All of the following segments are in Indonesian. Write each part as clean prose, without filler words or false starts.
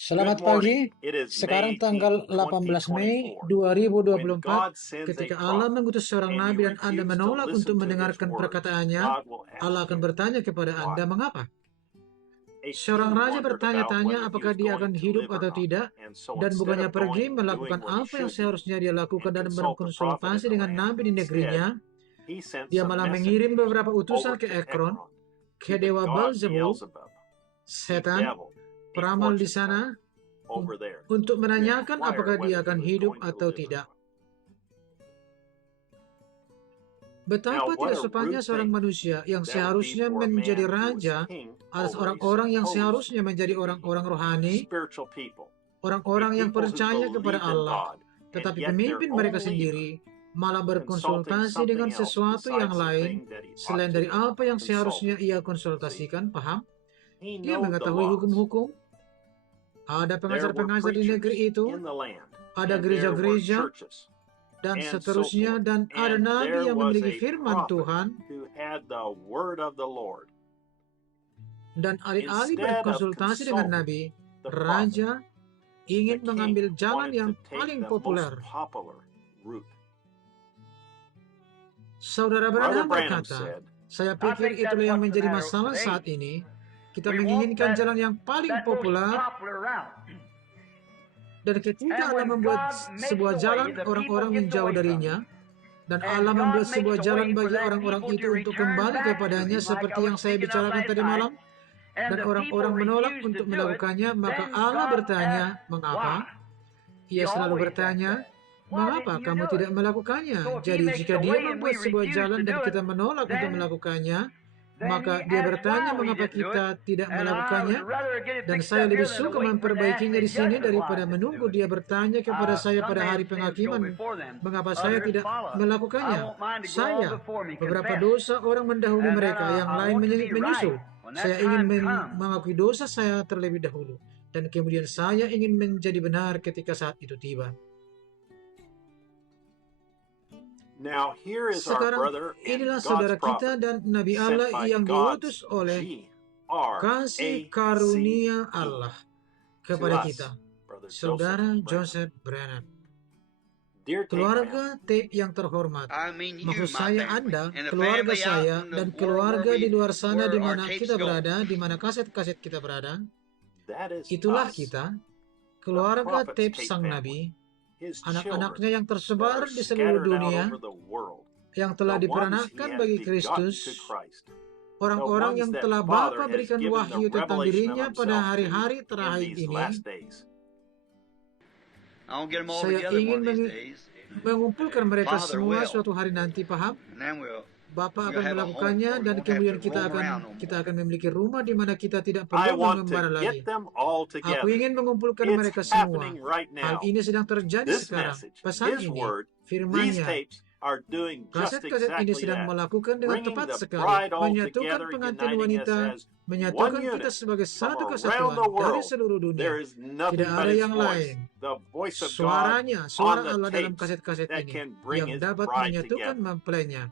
Selamat pagi, sekarang tanggal 18 Mei 2024, ketika Allah mengutus seorang nabi dan Anda menolak untuk mendengarkan perkataannya, Allah akan bertanya kepada Anda, mengapa? Seorang raja bertanya-tanya apakah dia akan hidup atau tidak, dan bukannya pergi melakukan apa yang seharusnya dia lakukan dan berkonsultasi dengan nabi di negerinya, dia malah mengirim beberapa utusan ke Ekron, ke dewa Beelzebul, setan, peramal di sana, untuk menanyakan apakah dia akan hidup atau tidak. Betapa tidak sopannya seorang manusia yang seharusnya menjadi raja atas orang-orang yang seharusnya menjadi orang-orang rohani, orang-orang yang percaya kepada Allah, tetapi pemimpin mereka sendiri malah berkonsultasi dengan sesuatu yang lain selain dari apa yang seharusnya ia konsultasikan. Paham? Dia mengetahui hukum-hukum. Ada pengajar-pengajar di negeri itu, ada gereja-gereja, dan seterusnya, dan ada nabi yang memiliki firman Tuhan, dan alih-alih berkonsultasi dengan nabi, raja ingin mengambil jalan yang paling populer. Saudara Branham berkata, saya pikir itulah yang menjadi masalah saat ini. Kita menginginkan jalan yang paling populer, dan ketika Allah membuat sebuah jalan, orang-orang menjauh darinya, dan Allah membuat sebuah jalan bagi orang-orang itu untuk kembali kepadanya seperti yang saya bicarakan tadi malam, dan orang-orang menolak untuk melakukannya, maka Allah bertanya, mengapa? Ia selalu bertanya, mengapa kamu tidak melakukannya? Jadi jika dia membuat sebuah jalan dan kita menolak untuk melakukannya, maka dia bertanya mengapa kita tidak melakukannya, dan saya lebih suka memperbaikinya di sini daripada menunggu dia bertanya kepada saya pada hari penghakiman mengapa saya tidak melakukannya. Saya, beberapa dosa orang mendahului mereka, yang lain menyusul. Saya ingin mengakui dosa saya terlebih dahulu, dan kemudian saya ingin menjadi benar ketika saat itu tiba. Sekarang, inilah saudara kita dan Nabi Allah yang diutus oleh kasih karunia Allah kepada kita, Saudara Joseph Branham. Keluarga tape yang terhormat, maksud saya Anda, keluarga saya, dan keluarga di luar sana di mana kita berada, di mana kaset-kaset kita berada, itulah kita, keluarga tape Sang Nabi, anak-anaknya yang tersebar di seluruh dunia, yang telah diperanakkan bagi Kristus, orang-orang yang telah Bapa berikan wahyu tentang dirinya pada hari-hari terakhir ini. Saya ingin mengumpulkan mereka semua suatu hari nanti, paham? Bapa akan melakukannya, dan kemudian kita akan memiliki rumah di mana kita tidak perlu mengembara lagi. Aku ingin mengumpulkan mereka semua. Hal ini sedang terjadi sekarang. Pesan ini, firman-Nya, kaset-kaset ini sedang melakukan dengan tepat sekali, menyatukan pengantin wanita, menyatukan kita sebagai satu kesatuan dari seluruh dunia. Tidak ada yang lain. Suara Allah dalam kaset-kaset ini yang dapat menyatukan mempelainya.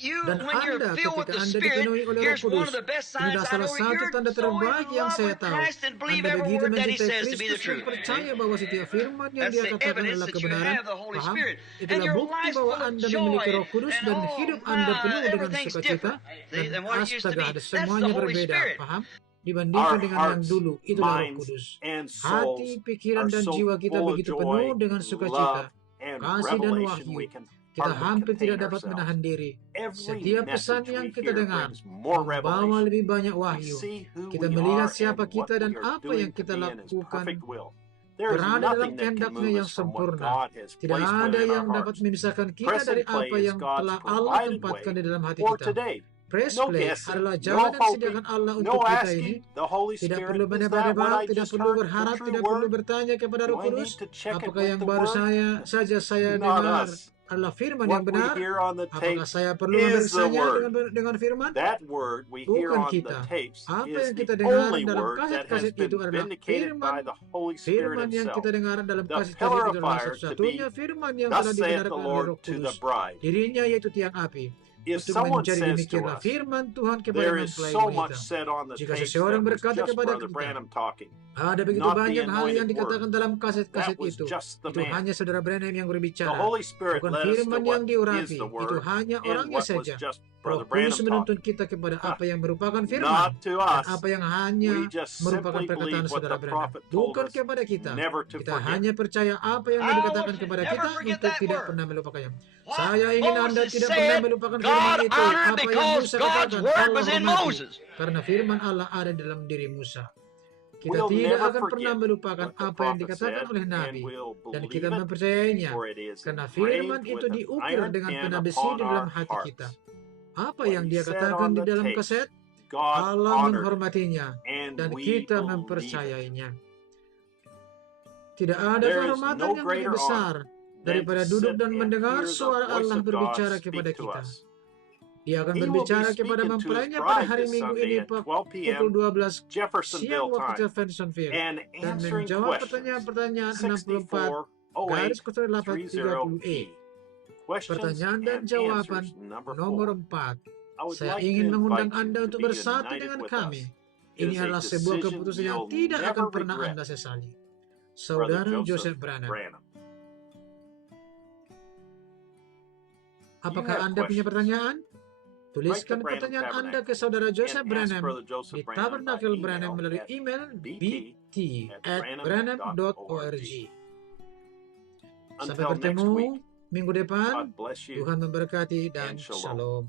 Dan Anda, ketika Anda dipenuhi oleh Roh Kudus, inilah salah satu tanda terbaik yang saya tahu. Anda begitu mencintai Kristus dan percaya bahwa setiap firman yang Dia katakan adalah kebenaran. Paham? Itulah bukti bahwa Anda memiliki Roh Kudus dan hidup Anda penuh dengan sukacita. Dan astaga, ada semuanya berbeda. Paham? Dibandingkan dengan yang dulu, itulah Roh Kudus. Hati, pikiran, dan jiwa kita begitu penuh dengan sukacita, kasih, dan wahyu. Kita hampir tidak dapat menahan diri. Setiap pesan yang kita dengar membawa lebih banyak wahyu. Kita melihat siapa kita dan apa yang kita lakukan berada dalam kehendak-Nya yang sempurna. Tidak ada yang dapat memisahkan kita dari apa yang telah Allah tempatkan di dalam hati kita. Press play adalah jalan yang disediakan Allah untuk kita ini. Tidak perlu berdebat, tidak perlu berharap, tidak perlu bertanya kepada Roh Kudus, apakah yang baru saja saya dengar adalah firman yang benar? Apakah saya perlu memeriksanya dengan firman? Bukan kita. Apa yang kita dengar dalam kaset-kaset itu adalah firman. Firman yang kita dengar dalam kaset-kaset itu adalah satu-satunya firman yang telah dibenarkan oleh Roh Kudus. Dirinya yaitu tiang api. If Untuk someone menjadi says to demikianlah us, firman Tuhan kepada there is mempelai so wanita. much said on the Jika tapes seseorang that was berkata just kepada Brother kita, Branham talking, ada begitu not the banyak hal yang anointed dikatakan word. dalam kaset-kaset That was itu just the itu man. hanya saudara Branham yang The berbicara, Holy Spirit bukan led us to firman what yang is diurapi, the itu word hanya and orangnya what was saja. just Roh Brother Branham Kudus menuntun talking. kita kepada apa yang merupakan Not firman to dan us. apa yang hanya We just merupakan simply perkataan believe what saudara the Branham. prophet told Bukan us kepada kita. never to Kita forget. hanya percaya apa yang I dikatakan want you to kepada never kita forget untuk that tidak word. pernah melupakannya. What Saya ingin Anda Moses tidak pernah said, melupakan firman God itu. honored Apa yang because Musa God's katakan, word Allah was in hormati. Moses. Karena firman Allah ada dalam diri Musa. Kita We'll tidak never akan pernah forget melupakan what the apa yang prophet dikatakan said, oleh and Nabi. we'll Dan believe kita it, mempercayainya. for it is Karena engraved firman itu with an diukir iron dengan pen pena besi upon di dalam our hati kita. hearts. Apa What yang he dia said katakan on di the dalam tapes, kaset, God Allah honored it, menghormatinya. and Dan we kita believe it. mempercayainya. Tidak ada There is kehormatan no yang lebih greater besar honor than to daripada duduk sit dan and mendengar hear the suara voice Allah of God berbicara kepada speak to kita. us. Dia akan He will be berbicara kepada speaking to his mempelainya pada bride hari this Minggu Sunday ini at 12 p.m. pukul 12 siang Jeffersonville waktu time Jeffersonville and dan answering menjawab questions pertanyaan-pertanyaan 64 640830E. garis 0830E. Questions Pertanyaan dan and jawaban answers number nomor 4. 4. I would Saya like to ingin mengundang invite you Anda to untuk be bersatu united dengan with kami. us. It Ini is a adalah sebuah decision keputusan yang you'll tidak never akan pernah regret. Anda sesali. Brother Saudara Joseph Joseph Branham. Branham. You Apakah have Anda punya questions? pertanyaan? Write to Tuliskan Branham pertanyaan Anda Tabernacle ke saudara Joseph and ask Branham Brother Joseph di Branham by Tabernacle Branham email melalui at email bt@branham.org. bt@branham.org. Sampai Until next bertemu week, minggu depan. God bless you Tuhan memberkati dan and shalom. shalom.